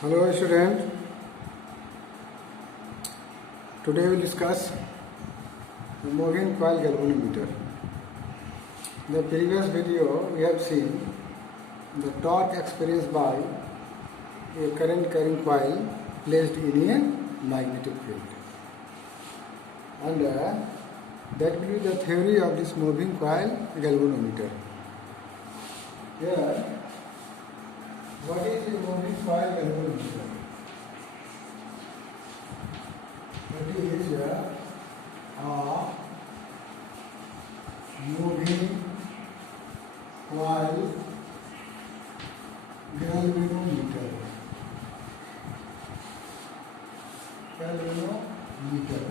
Hello student, today we will discuss the moving coil galvanometer. In the previous video we have seen the torque experienced by a current carrying coil placed in a magnetic field. And that will be the theory of this moving coil galvanometer. Here, what is a moving coil galvanometer? It is a moving coil galvanometer.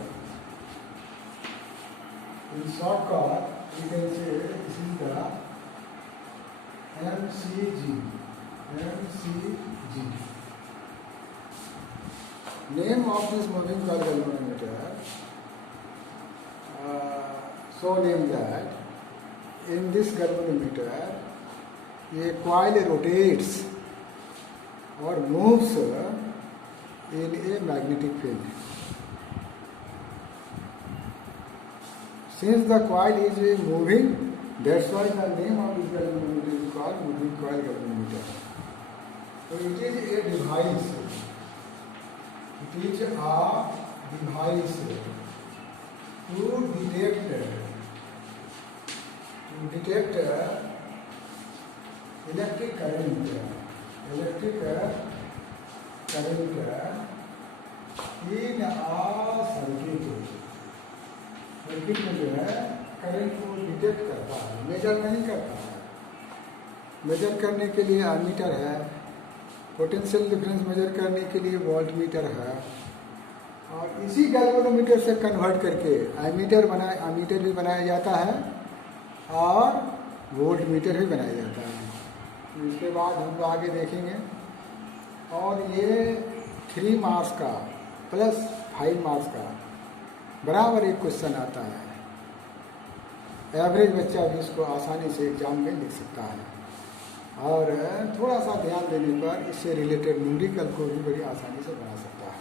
In shortcut, we can say this is the MCG. Name of this moving coil galvanometer, so named that in this galvanometer a coil rotates or moves in a magnetic field. Since the coil is moving, that's why the name of this galvanometer is called moving coil galvanometer. So it is a device. It is a device to detect electric current in a circuit. Circuit में जो है current को detect करता है, major नहीं करता है. Major करने के लिए एमीटर है, पोटेंशियल डिफरेंस मेजर करने के लिए वोल्ट मीटर है, और इसी गैल्वेनोमीटर से कन्वर्ट करके एमीटर भी बनाया जाता है और वोल्ट मीटर भी बनाया जाता है. इसके बाद हम आगे देखेंगे. और ये 3 मार्क्स का प्लस 5 मार्क्स का बराबर एक क्वेश्चन आता है. एवरेज बच्चा भी इसको आसानी से एग्जाम में लिख सकता है, और थोड़ा सा ध्यान देने पर इससे रिलेटेड न्यूमेरिकल को भी बड़ी आसानी से बना सकता है.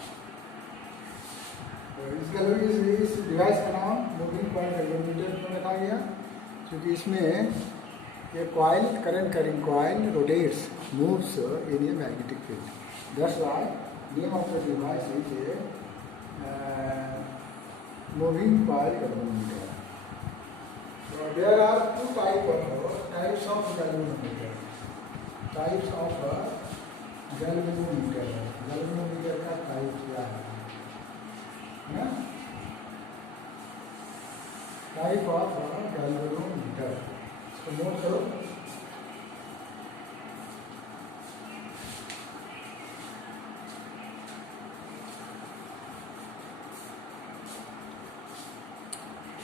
इस डिवाइस का नाम मूविंग कॉइल गैल्वेनोमीटर क्यों रखा गया? क्योंकि इसमें ये coil current carrying coil rotates moves in a magnetic field. That's why name of the device is moving coil galvanometer. So there are two types of galvanometer. Types of galvanometer. Galvanometer का type क्या है? Type of galvanometer. तो note करो.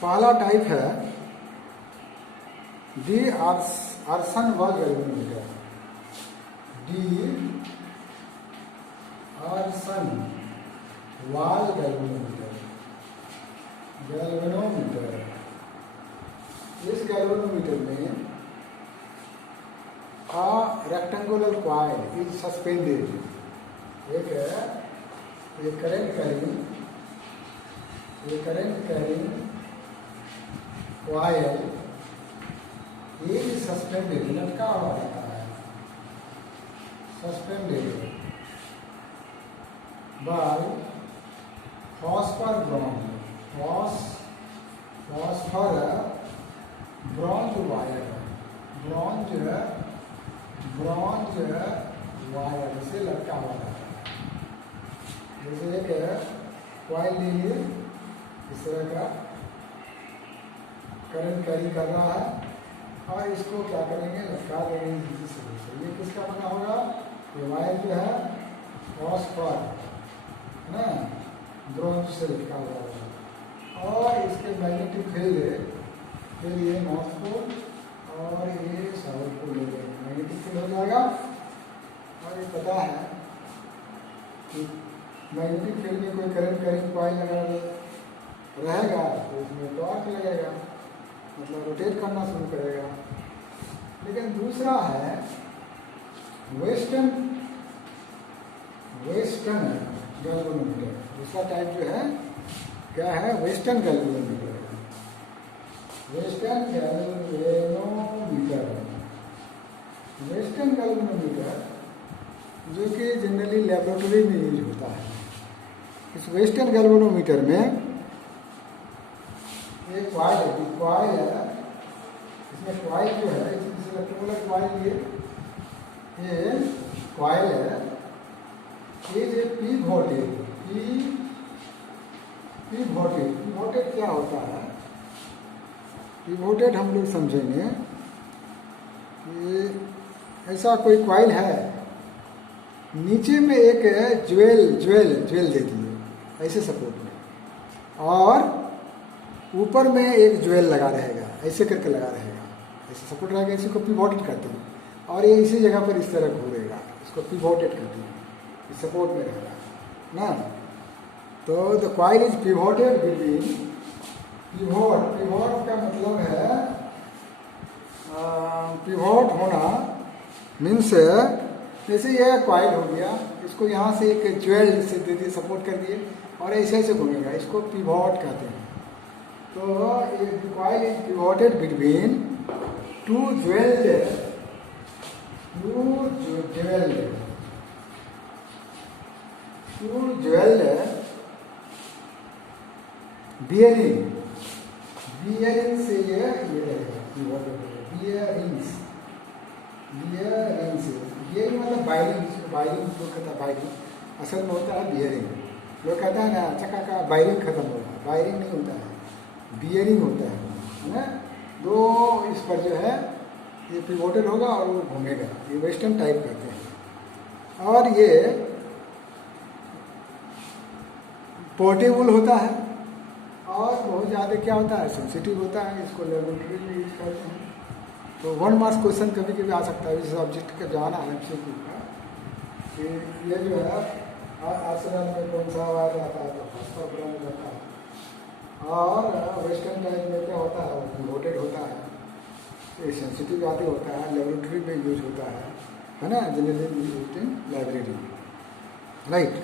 पहला type है D arson wall galvanometer. D arson wall galvanometer. इस galvanometer में a rectangular coil is suspended. एक current carrying coil is suspended, लटका हुआ रहता है, suspended by phosphor bronze wire से लटका हुआ रहता है. जैसे एक coil लीजिए, इस तरह का करंट कैरी कर रहा है, और इसको क्या करेंगे, लटका देंगे इसी से. ये किसका बना होगा? ये वायर जो है फॉस्फर है ना, ब्रॉन्ज से लटका हुआ होगा, और इसके मैग्नेटिक फील्ड के लिए नॉर्थ पोल और ये साउथ पोल ले लेंगे. मैग्नेटिक फील्ड हो जाएगा. और ये पता है कि मैग्नेटिक फील्ड में कोई करंट कैरिंग कॉइल रहेगा तो इसमें टॉर्क लगेगा, मतलब रोटेट करना शुरू करेगा. लेकिन दूसरा है वेस्टर्न गैल्वेनोमीटर। दूसरा टाइप जो है क्या है, western galvanometer. Western galvanometer, western galvanometer जो कि जनरली लेबोरेटरी में यूज होता है। इस वेस्टर्न गैल्वेनोमीटर में एक कॉइल है, इसमें कॉइल जो है इस रेक्टेंगुलर कॉइल ये कॉइल है, ये जो पिवोटेड क्या होता है? पिवोटेड हम लोग समझेंगे कि ऐसा कोई कॉइल है, नीचे में एक ज्वेल दे दिए ऐसे सपोर्ट में, और ऊपर में एक ज्वेल लगा रहेगा, ऐसे करके लगा रहेगा, ऐसे सपोर्ट रहेगा, इसी को पिवोटेड कहते हैं। और ये इसी जगह पर इस तरह घूमेगा, इसको पिवोटेड कहते हैं, इस सपोर्ट में रहेगा ना। तो the coil is pivoted between, pivot का मतलब है पिवोट होना मीन्स जैसे ये कॉइल हो गया, इसको यहाँ से एक ज्वेल से दे दिए, सपोर्ट कर दिए, और ऐसे ऐसे घूमेगा, इसको पिवोट कहते हैं। तो coil is pivoted between two jewelled bearing से ये रहेगा, बियरिंग्स बियरिंग मतलब बायरिंग जो कहता है, बायरिंग असल में होता है बियरिंग। लोग कहता है ना चक्का का बायरिंग खत्म होगा, बायरिंग नहीं होता है, बियरिंग होता है ना। दो इस पर जो है ये पिवोटेड होगा और वो घूमेगा, ये वेस्टर्न टाइप कहते हैं। और ये पोर्टेबल होता है और बहुत ज़्यादा क्या होता है, सेंसिटिव होता है, इसको लेबोरेटरी में यूज करते हैं। तो 1 मार्क्स क्वेश्चन कभी कभी आ सकता है, इस सब्जेक्ट का जाना है MCQ का कि ये जो है आर्सेनल में कौन सा वायर रहता है, तो फॉस्फोर ब्रोम रहता है, और वेस्टर्न टाइप में क्या होता है, वो पिवोटेड होता है, ये सेंसिटिव ज़्यादा होता है, लेबोरेटरी में यूज होता है ना, generally use in library, right.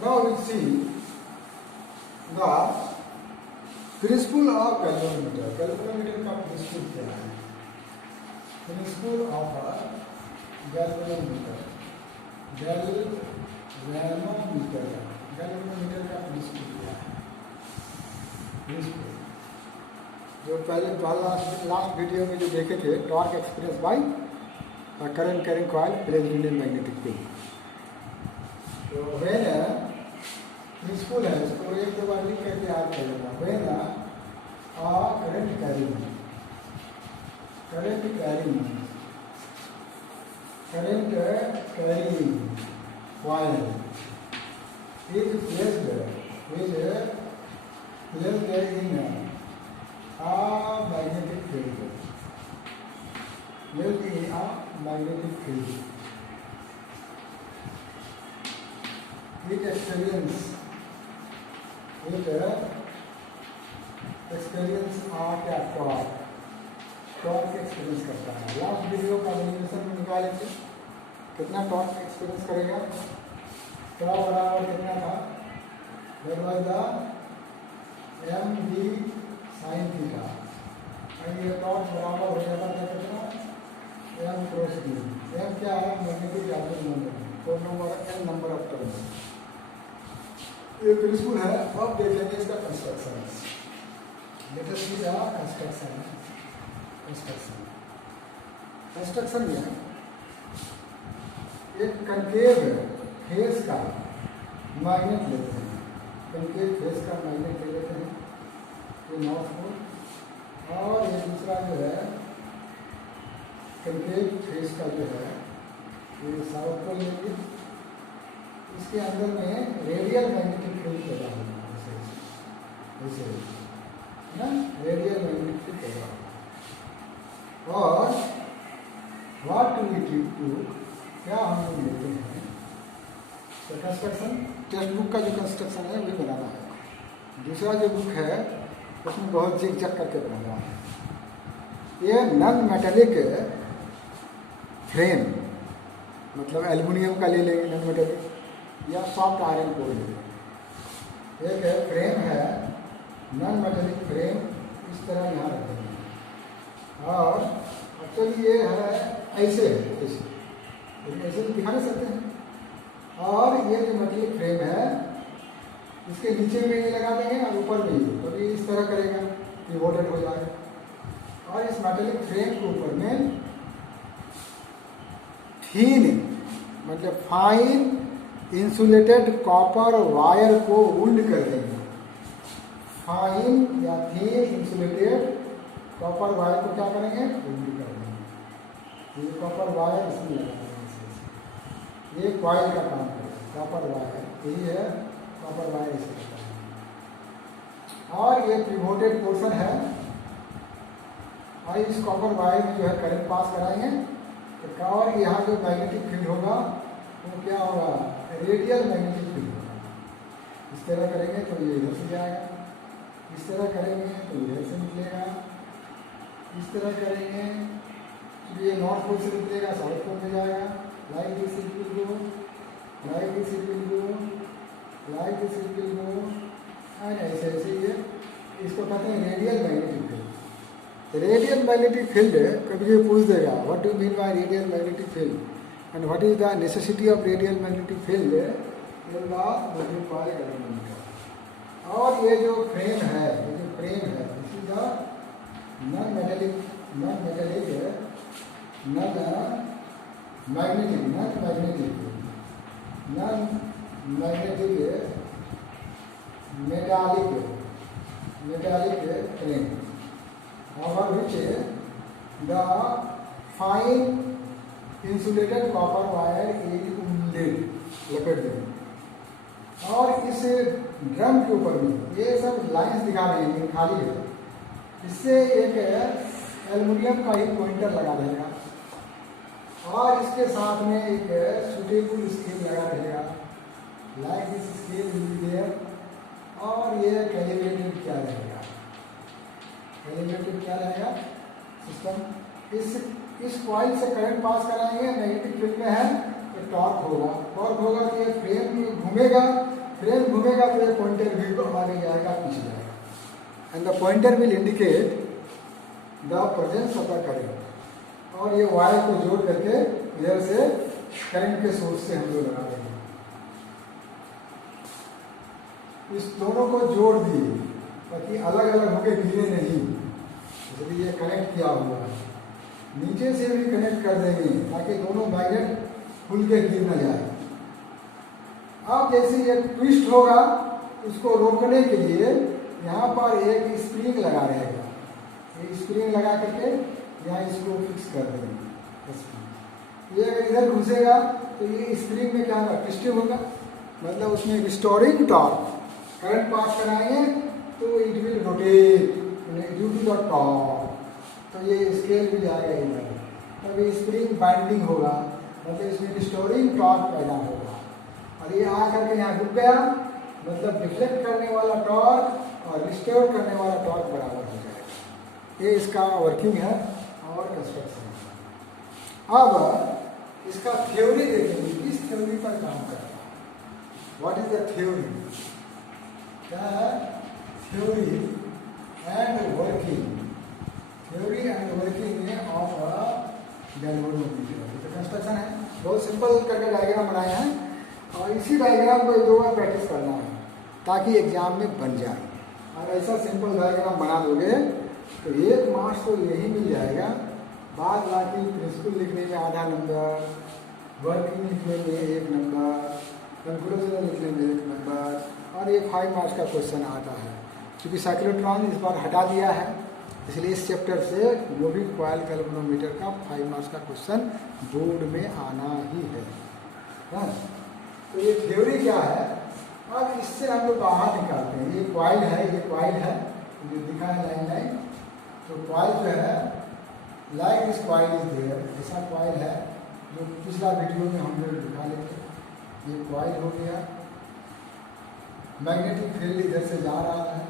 Now we see the principle of galvanometer. Galvanometer का प्रिंसिपल क्या है? Principle of galvanometer. galvanometer का प्रिंसिपल क्या है? प्रिंसिपल जो पहले लास्ट वीडियो में जो देखे थे, torque experience by current carrying coil placed in magnetic field. तो व्हेन प्रिंसिपल है, इसको एक दो बार लिख करके याद कर लेना। When current carrying coil is placed in a magnetic field. Placed in a magnetic field. It experience क्या टॉर्क एक्सपीरियंस करता है। लास्ट वीडियो का एनिमेशन में निकाले थे, कितना टॉर्क एक्सपीरियंस करेगा, टॉर्क बराबर कितना था, that was the md sin theta, और ये टॉर्क बराबर हो जाता था कितना, m क्रॉस d। m क्या है, magnetic charge moment, four number n number of turn. ये प्रिंसिपल है। अब देखेंगे इसका construction. Let us see the construction में एक कनकेव फेस का मैग्नेट लेते हैं, कनकेव फेस का मैग्नेट ले लेते हैं, ये नॉर्थ पोल, और ये दूसरा जो है कनकेव फेस का जो है ये साउथ पोल लेंगे। इसके अंदर में रेडियल मैग्नेटिक फील्ड पैदा होगा, ऐसे ना, रेडियल मैग्नेटिक फील्ड पैदा होगा। और व्हाट डू वी डू, क्या हम लोग लेते हैं, तो कंस्ट्रक्शन टेक्स्ट बुक का जो कंस्ट्रक्शन है वही बनाना है। दूसरा जो बुक है उसमें बहुत जिग जग करके बना हुआ है। ये नॉन मेटेलिक फ्रेम, मतलब एल्युमिनियम का ले लेंगे नॉन मेटेलिक, या सॉफ्ट आयरन को ले लेंगे। एक है फ्रेम है नॉन मेटेलिक फ्रेम, इस तरह यहाँ रख देंगे। और एक्चुअली ये है ऐसे है, ऐसे भी दिखा नहीं सकते हैं। और ये जो मेटेलिक फ्रेम है इसके नीचे में ये लगा देंगे और ऊपर में ये, तो ये इस तरह करेगा, ये वोल्टेड हो जाएगा। और इस मेटेलिक फ्रेम के ऊपर में थीन, मतलब फाइन इंसुलेटेड कॉपर वायर को वुंड कर देंगे। फाइन या थीन इंसुलेटेड कॉपर वायर को क्या करेंगे, वुंड कर देंगे। ये कॉपर वायर इसमें लगा देंगे, ये कॉइल का काम करेगा। कॉपर वायर यही है, कॉपर वायर इसे कहते हैं। और ये पिवोटेड पोर्शन है, और इस कॉपर वायर में जो है करंट पास कराएंगे तो और यहाँ जो मैग्नेटिक फील्ड होगा वो क्या होगा, रेडियल मैग्नेटिक फील्ड होगा। इस तरह करेंगे तो ये इधर से जाएगा, इस तरह करेंगे तो इधर से निकलेगा, इस तरह करेंगे तो ये नॉर्थ पोल से निकलेगा, साउथ पोल में जाएगा। Like this it will go, like this it will go, like this it will go, and ऐसे ऐसे ये, इसको कहते हैं radial magnetic field. Radial magnetic field कभी ये पूछ देगा what do mean by radial magnetic field and what is the necessity of radial magnetic field in the multiply element. और ये जो फ्रेम है, ये जो फ्रेम है, this is the non magnetic magnetic metallic frame over which the fine insulated copper wire is wounded, लपेट देंगे। और इस ड्रम के ऊपर में ये सब लाइंस दिखा रहे हैं, ये खाली है, इससे एक एल्युमिनियम का ही पॉइंटर लगा रहेगा और इसके साथ में एक सुटेबल स्केल लगा रहेगा, like this scale will be there. और ये कैलिब्रेटेड क्या रहेगा, कैलिब्रेटेड क्या रहेगा सिस्टम। इस कॉइल से करंट पास कराएंगे, नेगेटिव फील्ड में है तो टॉर्क होगा, टॉर्क होगा तो ये फ्रेम घूमेगा, फ्रेम घूमेगा तो ये पॉइंटर भी आगे जाएगा, पीछे जाएगा, and the pointer will indicate the presence of the current. और ये वायर को जोड़ करके इधर से करंट के सोर्स से हम लोग लगा देंगे। इस दोनों को जोड़ दिए ताकि अलग अलग होकर गिरे नहीं, इसलिए ये कनेक्ट किया हुआ है। नीचे से भी कनेक्ट कर देंगे ताकि दोनों मैग्नेट खुल के गिर न जाए। अब जैसे ये ट्विस्ट होगा उसको रोकने के लिए यहाँ पर एक स्प्रिंग लगा रहेगा, ये स्प्रिंग लगा करके यहाँ इसको फिक्स कर देंगे। ये अगर इधर घुसेगा तो ये स्प्रिंग में क्या होगा, ट्विस्टिंग होगा, मतलब उसमें रिस्टोरिंग टॉर्क, करंट पास कराएंगे तो it will rotate due to the torque, तो ये स्केल भी जाएगा इधर, तब ये स्प्रिंग बाइंडिंग होगा, मतलब इसमें रिस्टोरिंग टॉर्क पैदा होगा। और ये आ करके यहाँ रुक गया, मतलब डिफ्लेक्ट करने वाला टॉर्क और रिस्टोर करने वाला टॉर्क बराबर हो जाएगा। ये इसका वर्किंग है और कंस्ट्रक्शन है। अब इसका थ्योरी देखेंगे, किस थ्योरी पर काम करता है, व्हाट इज द थ्योरी, क्या है theory and working, theory and working of galvanometer. तो कंस्ट्रक्शन है, बहुत सिंपल करके डायग्राम बनाए हैं और इसी डायग्राम को एक दो बार प्रैक्टिस करना है ताकि एग्जाम में बन जाए। और ऐसा सिंपल डायग्राम बना दोगे तो 1 मार्क्स तो यही मिल जाएगा, बाद बाकी प्रिंसिपल लिखने में आधा नंबर, वर्किंग लिखने में 1 नंबर, कंक्लूजन लिखने में 1 नंबर, और ये 5 मार्क्स का क्वेश्चन आता है। क्योंकि साइक्लोट्रॉन इस बार हटा दिया है, इसलिए इस चैप्टर से मोबिक कॉइल गैल्वेनोमीटर का 5 मार्क्स का क्वेश्चन बोर्ड में आना ही है। तो ये थ्योरी क्या है, अब इससे हम लोग बाहर निकालते हैं। ये कॉइल है, ये कॉइल है जो दिखा है लाइन लाइन, तो कॉइल जो है like this coil is there, ऐसा कॉइल है जो पिछला वीडियो में हम लोग दिखा लेते। ये कॉइल हो गया, मैग्नेटिक फील्ड इधर से जा रहा है,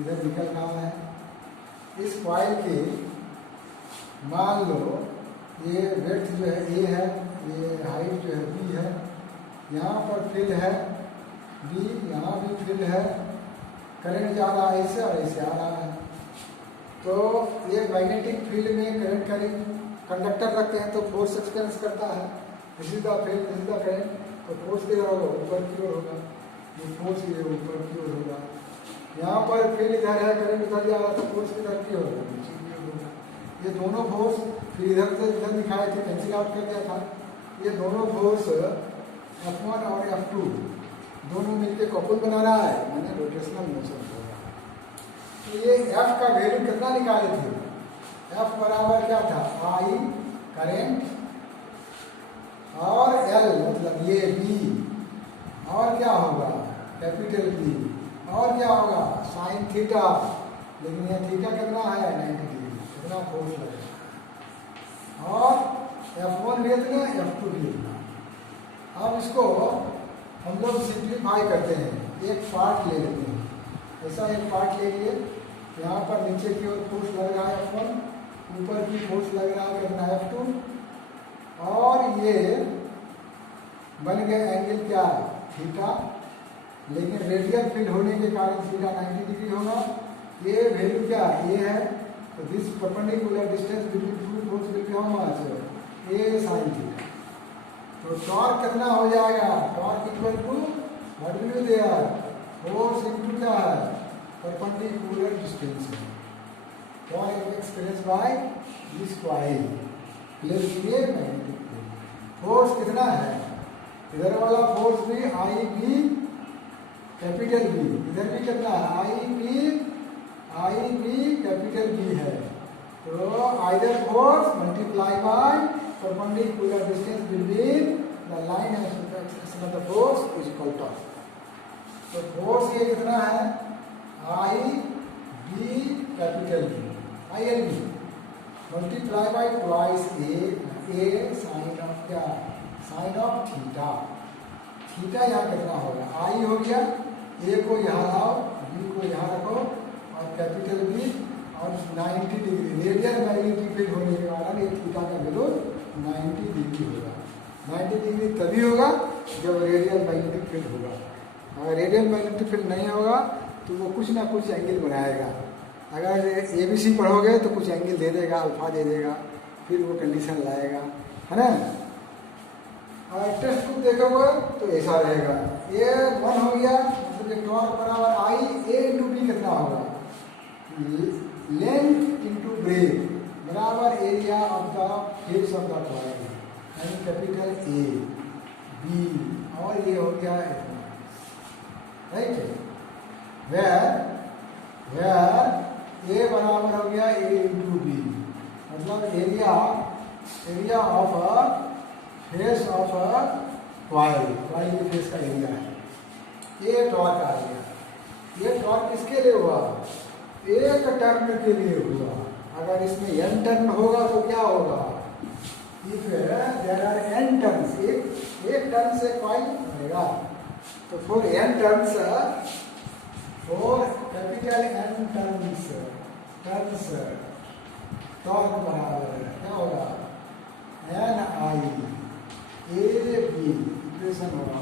इधर निकल रहा है। इस कॉइल की मान लो ये विड्थ जो है ए है, ये हाइट जो है बी है, यहाँ पर फील्ड है बी, यहाँ भी फील्ड है, करंट जा रहा है ऐसे और ऐसे आ रहा है। तो ये मैग्नेटिक फील्ड में करंट कंडक्टर रखते हैं तो फोर्स एक्सपीरियंस करता है, this is the field, this is the current. तो फोर्स किधर होगा, ऊपर की ओर होगा, ये फोर्स ये ऊपर की ओर होगा। यहाँ पर फील्ड इधर है, करंट इधर जा रहा है तो फोर्स किधर की ओर होगा, नीचे की ओर होगा। ये दोनों फोर्स फिर इधर से इधर दिखाए थे, कैंसिल आउट कर दिया था। ये दोनों फोर्स F1 और F2 दोनों मिलकर कपल बना रहा है, माने रोटेशनल मोशन हो रहा है। तो ये F का वैल्यू कितना निकाले थे, F बराबर क्या था, I करेंट और L मतलब ये B, और क्या होगा कैपिटल B, और क्या होगा साइन थीटा। लेकिन यह थीटा कितना है 90 डिग्री, कितना फोर्स लगेगा। और F1 भी इतना, F2 भी इतना। अब इसको हम लोग सिंप्लीफाई करते हैं, एक पार्ट ले लेते हैं। ऐसा एक पार्ट ले लिए, यहाँ पर नीचे की ओर फोर्स लग रहा है F1, ऊपर की फोर्स लग रहा है कितना F2, और ये बन गया एंगल क्या थीटा। लेकिन रेडियल फील्ड होने के कारण थीटा 90 डिग्री होगा। ये वैल्यू क्या ये है, तो this perpendicular distance between two force will be how much, A sine theta. तो टॉर्क कितना हो जाएगा, torque equal to what will be there, force into क्या है परपेंडिकुलर डिस्टेंस है। Torque experience by this coil plus ये magnetic field. Force कितना है, इधर वाला फोर्स भी आई बी कैपिटल बी, इधर भी कितना है आई बी कैपिटल बी है। तो either force multiply by perpendicular distance between the line and axis of the force is equal to. तो फोर्स ये कितना है I B capital B, I L B multiply by twice A sine of क्या, sine of theta. Theta यहाँ कितना होगा, आई हो गया, ए को यहाँ लाओ, बी को यहाँ रखो, और कैपिटल बी और 90 डिग्री रेडियल मैग्नेटिक फील्ड होने के कारण ये थीटा का वैल्यू 90 डिग्री होगा। 90 डिग्री तभी होगा जब रेडियल मैग्नेटिक फील्ड होगा। अगर रेडियल मैग्नेटिक फील्ड नहीं होगा तो वो कुछ ना कुछ एंगल बनाएगा। अगर ABC पढ़ोगे तो कुछ एंगल दे देगा, अल्फा दे देगा, फिर वो कंडीशन लाएगा, है ना। अगर टेक्स्ट बुक देखोगे तो ऐसा रहेगा, ये 1 हो गया, मतलब टॉर्क बराबर आई ए इंटू बी कितना होगा, लेंथ इंटू ब्रेथ बराबर area of the face of the coil यानी कैपिटल ए बी, और ये हो गया राइट है। वेयर ए बराबर हो गया ए इंटू बी, मतलब area of a face of a coil के फेस का एरिया है। ये टॉर्क आ गया। ये टॉर्क किसके लिए हुआ, एक टर्न के लिए हुआ। अगर इसमें n टर्न होगा तो क्या होगा, if there are n turns, एक टर्न से कॉइल बनेगा, तो for n turns, for capital N turns torque बराबर क्या होगा NI AB इक्वेशन होगा।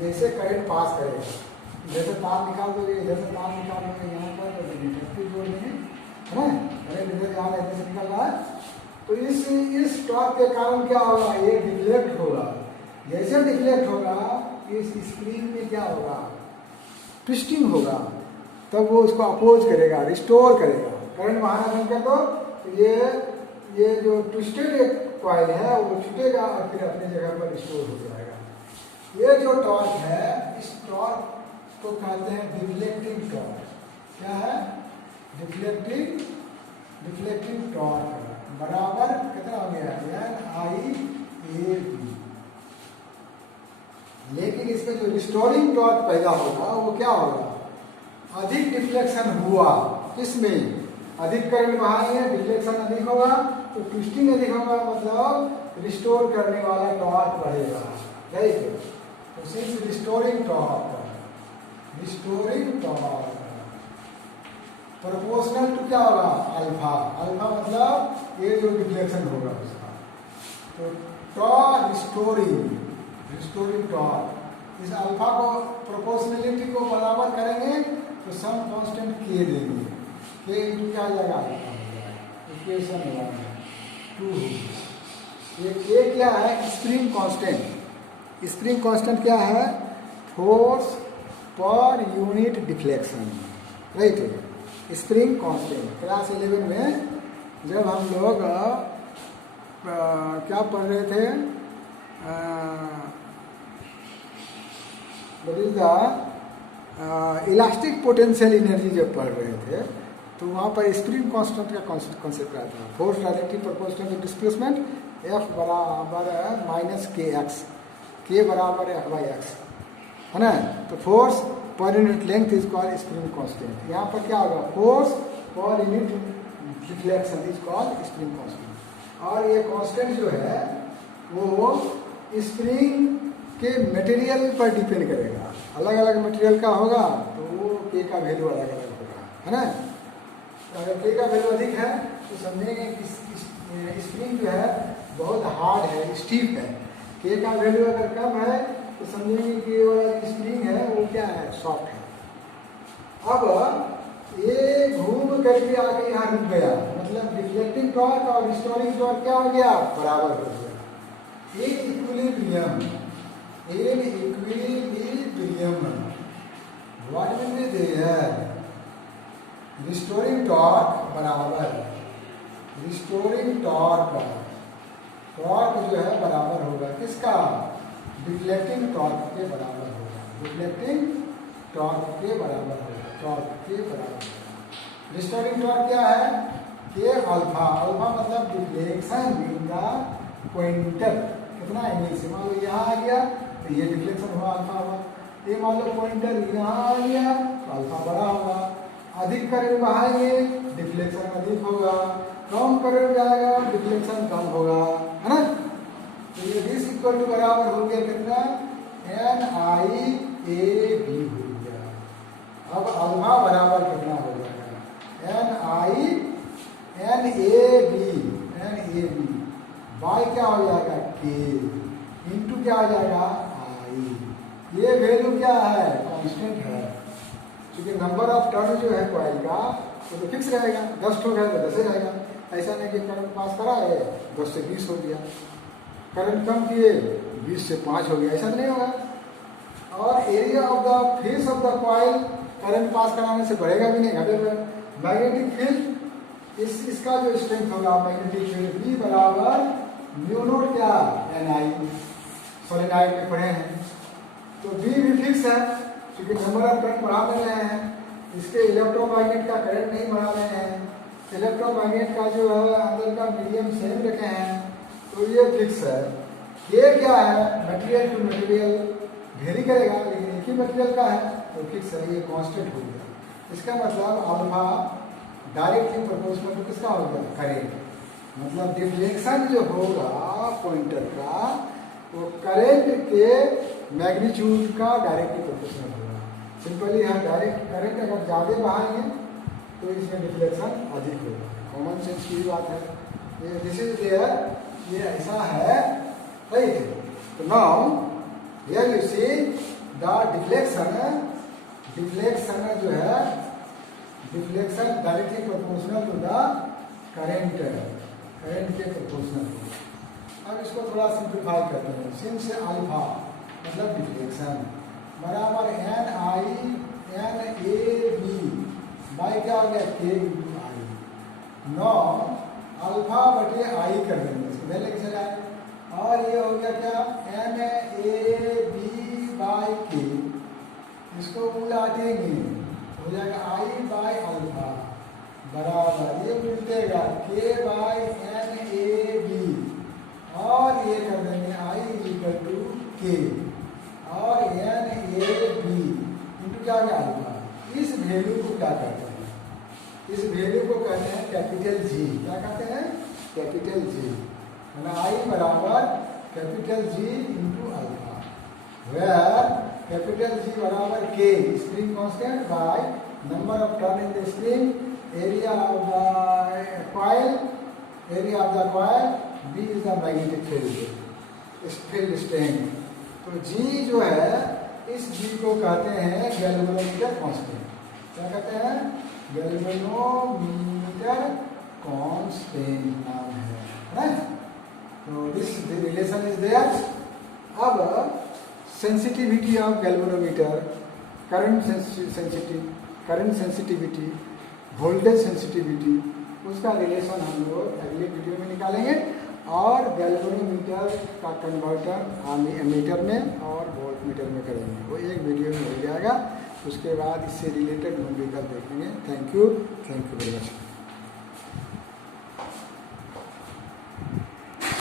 जैसे करंट पास करेगा, जैसे तार निकाल दोगे, जैसे तार निकाल दोगे यहाँ पर तो इलेक्ट्रिक जोड़ देंगे, है ना, करंट इधर यहाँ जैसे निकल रहा है। तो इस टॉर्क के कारण क्या होगा, ये डिफ्लेक्ट होगा। जैसे डिफ्लेक्ट होगा इस स्प्रिंग में क्या होगा, ट्विस्टिंग होगा, तब वो उसको अपोज करेगा, रिस्टोर करेगा। करंट वहाँ बंद कर दो तो ये जो ट्विस्टेड एक कॉइल है वो छूटेगा और फिर अपनी जगह पर रिस्टोर हो जाएगा। ये जो टॉर्क है, इस टॉर्क को कहते हैं डिफ्लेक्टिंग टॉर्क। क्या है, डिफ्लेक्टिंग टॉर्क बराबर कितना हो गया NI/AB। लेकिन इसमें जो रिस्टोरिंग टॉर्क पैदा होगा वो क्या होगा, अधिक डिफ्लेक्शन हुआ, किसमें अधिक करंट बहाएंगे डिफ्लेक्शन अधिक होगा, तो ट्विस्टिंग अधिक होगा, मतलब रिस्टोर करने वाला टॉर्क बढ़ेगा, राइट। तो since restoring torque proportional to क्या होगा, अल्फा। अल्फा मतलब ये जो डिफ्लेक्शन होगा उसका। तो टॉ रिस्टोरिंग टॉर्क, इस अल्फा को प्रोपोर्शनलिटी को बराबर करेंगे तो सम कांस्टेंट के देंगे, के इंटू क्या आ जाएगा, अल्फा हो जाएगा। इक्वेशन 1 2 होगी। ये क्या है, स्प्रिंग कांस्टेंट। स्प्रिंग कांस्टेंट क्या है, फोर्स पर unit deflection, right. Spring constant class 11 में जब हम लोग क्या पढ़ रहे थे, इलास्टिक पोटेंशियल एनर्जी जब पढ़ रहे थे तो वहाँ पर स्प्रिंग कांस्टेंट का कॉन्सेप्ट आता है। Force directly proportional to displacement, F बराबर माइनस के एक्स, के बराबर है F/x, है ना। तो फोर्स पर unit length is called spring constant. यहाँ पर क्या होगा, फोर्स पर unit deflection is called spring constant. और ये कांस्टेंट जो है वो स्प्रिंग के मटेरियल पर डिपेंड करेगा। अलग अलग मटेरियल का होगा तो वो के का वैल्यू अलग अलग होगा, है ना। तो अगर के का वैल्यू अधिक है तो समझेंगे कि स्प्रिंग जो है बहुत हार्ड है, स्टीफ है। के का वैल्यू अगर कम है तो समझेंगे कि ये वाला स्प्रिंग है वो क्या है, सॉफ्ट है। अब ये घूम करके आके यहाँ रुक गया, मतलब डिफ्लेक्टिंग टॉर्क और रिस्टोरिंग टॉर्क क्या हो गया, बराबर हो गया। In equilibrium what will be there, restoring torque बराबर, रिस्टोरिंग टॉर्क जो है बराबर होगा किसका, डिफ्लेक्टिंग टॉर्क के बराबर होगा, डिफ्लेक्टिंग टॉर्क के बराबर होगा, टॉर्क के बराबर होगा। रिस्टोरिंग टॉर्क क्या है, के अल्फा, अल्फा मतलब डिफ्लेक्शन इन द पॉइंटर, कितना एंगल से, मान लो यहाँ आ गया तो ये डिफ्लेक्शन हुआ, अल्फा हुआ। ये मान लो पॉइंटर यहाँ आ गया तो अल्फा बड़ा होगा। अधिक करंट बहाएंगे डिफ्लेक्शन अधिक होगा, कम करंट जाएगा डिफ्लेक्शन कम होगा, है ना। तो ये दिस इक्वल टू बराबर हो गया कितना, NIAB हो गया। अब अल्फा बराबर कितना हो जाएगा, NAB बाई क्या हो जाएगा, K इंटू क्या हो जाएगा, I। ये वैल्यू क्या है, कांस्टेंट है, क्योंकि नंबर ऑफ टर्न जो है कॉइल का वो तो फिक्स रहेगा, 10 ठोक है तो 10 ही रहेगा। ऐसा नहीं कि करंट पास करा है 10 से 20 हो गया, करंट कम किए 20 से 5 हो गया, ऐसा नहीं होगा। और area of the face of the coil current pass कराने से बढ़ेगा भी नहीं, घटेगा। मैग्नेटिक फील्ड इसका जो स्ट्रेंथ होगा, मैग्नेटिक फील्ड B बराबर म्यू नॉट क्या, NI, सोलेनॉइड में पढ़े हैं। तो B भी फिक्स है क्योंकि नंबर ऑफ करंट बढ़ा दे रहे हैं, इसके इलेक्ट्रोमैग्नेट का करंट नहीं बढ़ा रहे हैं, इलेक्ट्रोमैग्नेट का जो है अंदर का मीडियम सेम रखे हैं, तो ये फिक्स है। ये क्या है, मटेरियल टू मटेरियल वेरी करेगा, लेकिन एक ही मटेरियल का है तो फिक्स है, ये कांस्टेंट हो गया। इसका मतलब अल्फा डायरेक्टली प्रोपोर्शनल टू किसका हो गया, करंट। मतलब डिफ्लेक्शन जो होगा पॉइंटर का वो करंट के मैग्नीट्यूड का डायरेक्टली प्रोपोर्शनल होगा। सिंपली हम डायरेक्ट करंट अगर ज़्यादा बहाएंगे तो इसमें डिफ्लेक्शन अधिक होगा, कॉमन सेंस की बात है। ये दिस इज देयर, ये ऐसा है, राइट। तो now here you see the deflection जो है, deflection directly proportional to the current के प्रोपोर्शनल। अब इसको थोड़ा सिंप्लीफाई करते हैं। सिंस अल्फा मतलब डिफ्लेक्शन बराबर NIAB बाई क्या हो गया, K into I. Now alpha बटे आई कर देंगे, इसको पहले लेके चले आए, और ये हो गया क्या, NAB बाई K, इसको उलटेंगे हो जाएगा I बाई अल्फा बराबर ये मिलतेगा K बाई NAB, और ये कर देंगे I इक्वल टू K और NAB इंटू क्या गया अल्फा। इस वैल्यू को क्या कहते हैं, इस वैल्यू को कहते हैं कैपिटल G। क्या कहते हैं, कैपिटल G, मतलब I बराबर capital G into alpha, where capital G बराबर K spring constant by number of turn in the spring area of the coil, area of the coil, B is the magnetic field, field strength. तो G जो है, इस G को कहते हैं galvanometer constant. क्या कहते हैं? गैल्वेनोमीटर कांस्टेंट नाम है. तो दिस रिलेशन इज देयर. अब sensitivity of galvanometer, current sensitivity, voltage sensitivity, उसका रिलेशन हम लोग अगले वीडियो में निकालेंगे. और गैल्वेनोमीटर का कन्वर्टर एमीटर में और वोल्टमीटर में करेंगे. वो एक वीडियो में हो जाएगा. उसके बाद इससे रिलेटेड न्यूमेरिकल देखेंगे. Thank you very much.